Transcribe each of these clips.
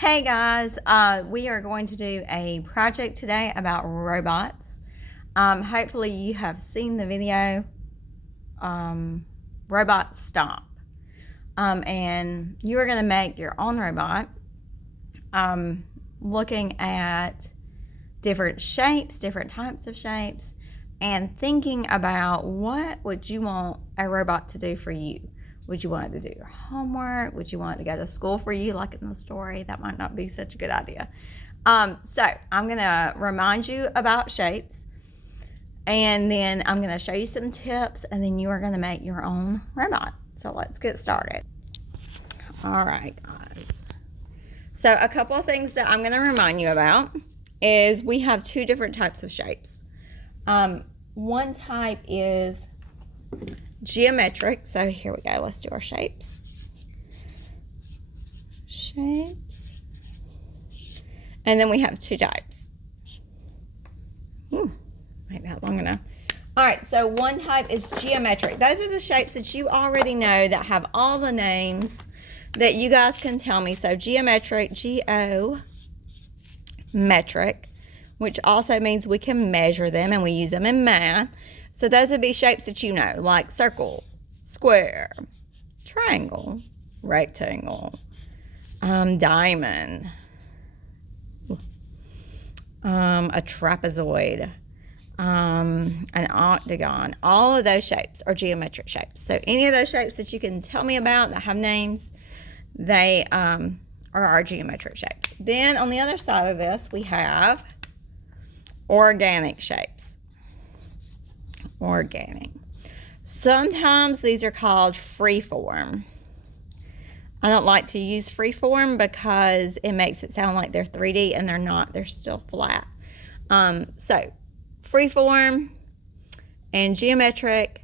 Hey guys, we are going to do a project today about robots. Hopefully you have seen the video, Robot Stop. And you are going to make your own robot, looking at different shapes, different types of shapes, and thinking about what would you want a robot to do for you. Would you want it to do your homework? Would you want it to go to school for you, like in the story? That might not be such a good idea. So I'm going to remind you about shapes, and then I'm going to show you some tips, and then you are going to make your own robot. So let's get started. All right, guys. So a couple of things that I'm going to remind you about is we have two different types of shapes. One type is geometric. So here we go. Let's do our shapes. And then we have two types. Make that long enough. All right, so one type is geometric. Those are the shapes that you already know that have all the names that you guys can tell me. So geometric, geometric, which also means we can measure them and we use them in math. So those would be shapes that you know, like circle, square, triangle, rectangle, diamond, a trapezoid, an octagon. All of those shapes are geometric shapes. So any of those shapes that you can tell me about that have names, they are our geometric shapes. Then on the other side of this, we have organic shapes. Organic. Sometimes these are called freeform. I don't like to use freeform because it makes it sound like they're 3D and they're not. They're still flat. So freeform and geometric,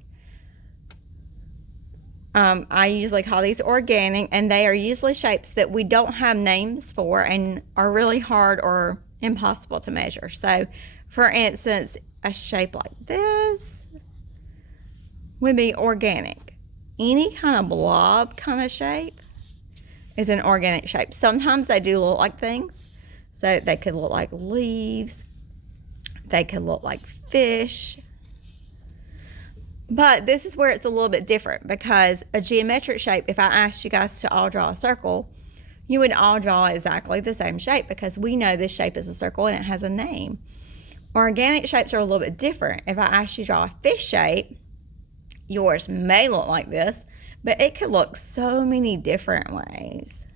I usually call these organic, and they are usually shapes that we don't have names for and are really hard or impossible to measure. So for instance, a shape like this would be organic. Any kind of blob kind of shape is an organic shape. Sometimes they do look like things. So they could look like leaves. They could look like fish. But this is where it's a little bit different, because a geometric shape, if I asked you guys to all draw a circle, you would all draw exactly the same shape because we know this shape is a circle and it has a name. Organic shapes are a little bit different. If I ask you to draw a fish shape, yours may look like this, but it could look so many different ways.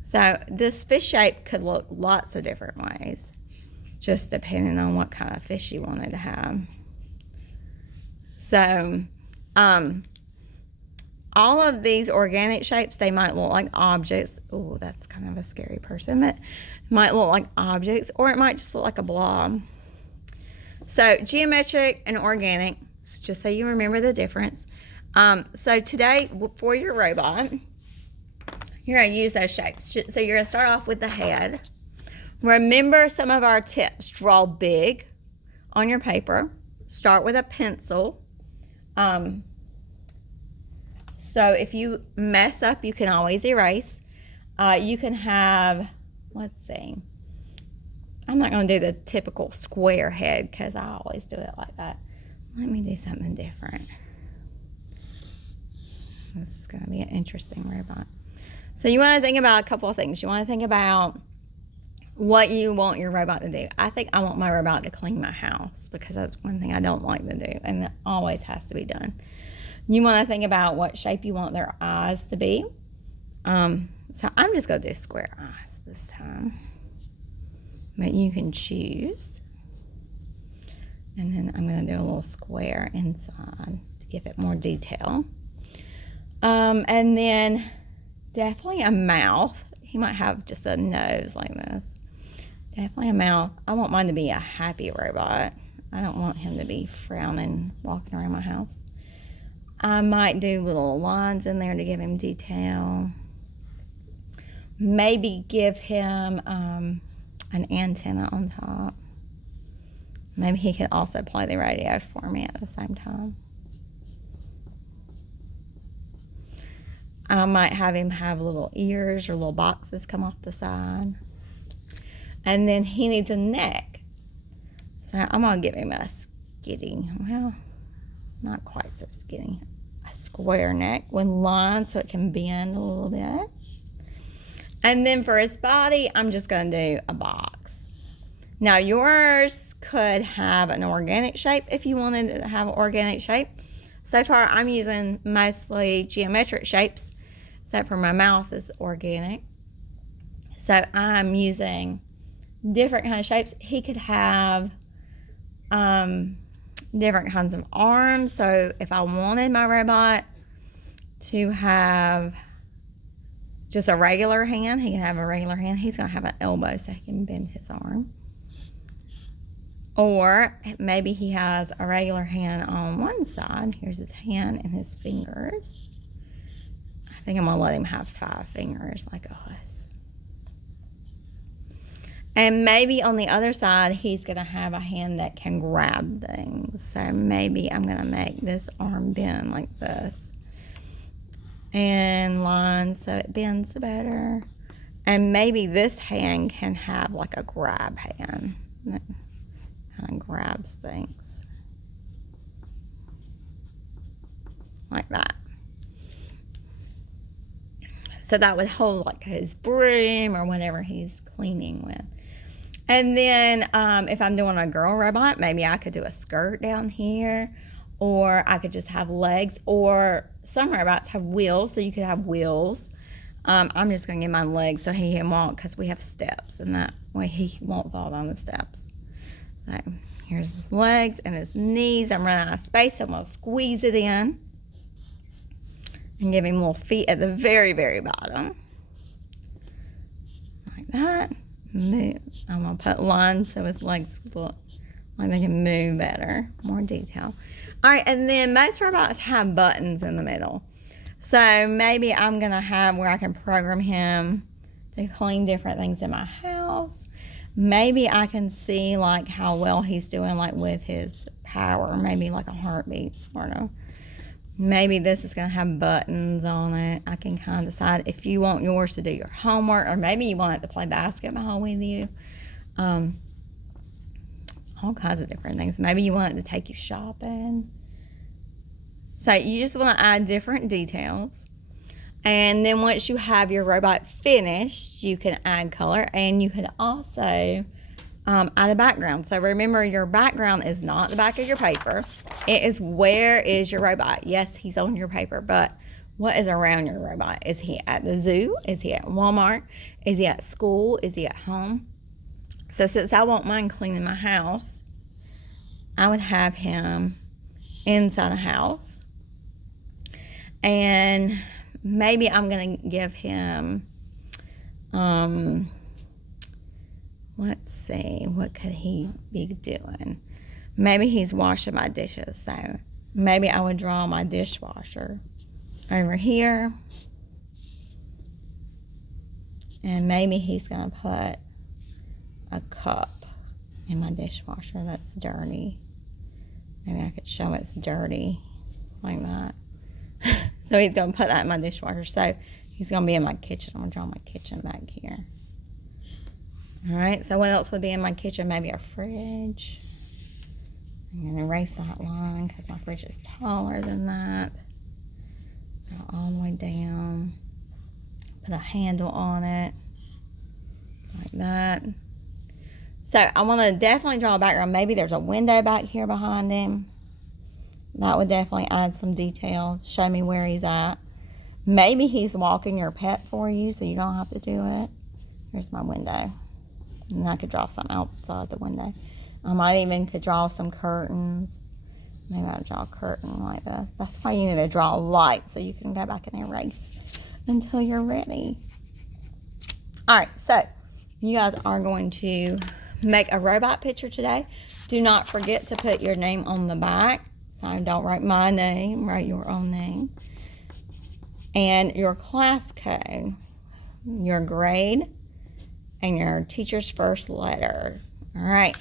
So this fish shape could look lots of different ways, just depending on what kind of fish you wanted to have. So all of these organic shapes, they might look like objects. Oh, that's kind of a scary person, but it might look like objects, or it might just look like a blob. So geometric and organic, just so you remember the difference. So today, for your robot, you're going to use those shapes. So you're going to start off with the head. Remember some of our tips. Draw big on your paper. Start with a pencil. So if you mess up, you can always erase. You can have, let's see, I'm not going to do the typical square head because I always do it like that. Let me do something different. This is going to be an interesting robot. So you want to think about a couple of things. You want to think about what you want your robot to do. I think I want my robot to clean my house because that's one thing I don't like to do, and it always has to be done. You want to think about what shape you want their eyes to be. So I'm just going to do square eyes this time. But you can choose. And then I'm going to do a little square inside to give it more detail. And then definitely a mouth. He might have just a nose like this. Definitely a mouth. I want mine to be a happy robot. I don't want him to be frowning walking around my house. I might do little lines in there to give him detail. Maybe give him an antenna on top. Maybe he can also play the radio for me at the same time. I might have him have little ears or little boxes come off the side. And then he needs a neck. So I'm going to give him a skinny, well, not quite so skinny, a square neck with lines so it can bend a little bit. And then for his body, I'm just going to do a box. Now yours could have an organic shape if you wanted it to have an organic shape. So far, I'm using mostly geometric shapes, except for my mouth is organic. So I'm using different kind of shapes. He could have different kinds of arms. So if I wanted my robot to have just a regular hand, he can have a regular hand. He's going to have an elbow so he can bend his arm. Or maybe he has a regular hand on one side. Here's his hand and his fingers. I think I'm going to let him have 5 fingers like us. And maybe on the other side, he's going to have a hand that can grab things. So maybe I'm going to make this arm bend like this. And line so it bends better. And maybe this hand can have like a grab hand. That kind of grabs things. Like that. So that would hold like his broom or whatever he's cleaning with. And then if I'm doing a girl robot, maybe I could do a skirt down here. Or I could just have legs. Or some robots have wheels, so you could have wheels. I'm just going to give mine legs so he can walk because we have steps. And that way he won't fall down the steps. So here's his legs and his knees. I'm running out of space, so I'm going to squeeze it in. And give him little feet at the very, very bottom. Like that. Move. I'm going to put lines so his legs look like they can move better. More detail. All right, and then most robots have buttons in the middle. So maybe I'm going to have where I can program him to clean different things in my house. Maybe I can see like how well he's doing like with his power. Maybe like a heartbeat sort of. Maybe this is going to have buttons on it. I can kind of decide if you want yours to do your homework, or maybe you want it to play basketball with you. All kinds of different things. Maybe you want it to take you shopping. So you just want to add different details. And then once you have your robot finished, you can add color, and you can also add a background. So remember, your background is not the back of your paper. It is where is your robot. Yes, he's on your paper, but what is around your robot? Is he at the zoo? Is he at Walmart? Is he at school? Is he at home? So since I won't mind cleaning my house, I would have him inside a house. And maybe I'm going to give him, let's see, what could he be doing? Maybe he's washing my dishes. So maybe I would draw my dishwasher over here. And maybe he's going to put a cup in my dishwasher that's dirty. Maybe I could show it's dirty like that. So he's going to put that in my dishwasher. So he's going to be in my kitchen. I'm going to draw my kitchen back here. All right, so what else would be in my kitchen? Maybe a fridge. I'm going to erase that line because my fridge is taller than that. Go all the way down. Put a handle on it. Like that. So I want to definitely draw a background. Maybe there's a window back here behind him. That would definitely add some detail. Show me where he's at. Maybe he's walking your pet for you so you don't have to do it. Here's my window. And I could draw something outside the window. I might even could draw some curtains. Maybe I'll draw a curtain like this. That's why you need to draw a light so you can go back and erase until you're ready. All right, so you guys are going to make a robot picture today. Do not forget to put your name on the back. So don't write my name, write your own name. And your class code, your grade, and your teacher's first letter. All right.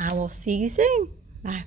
I will see you soon. Bye.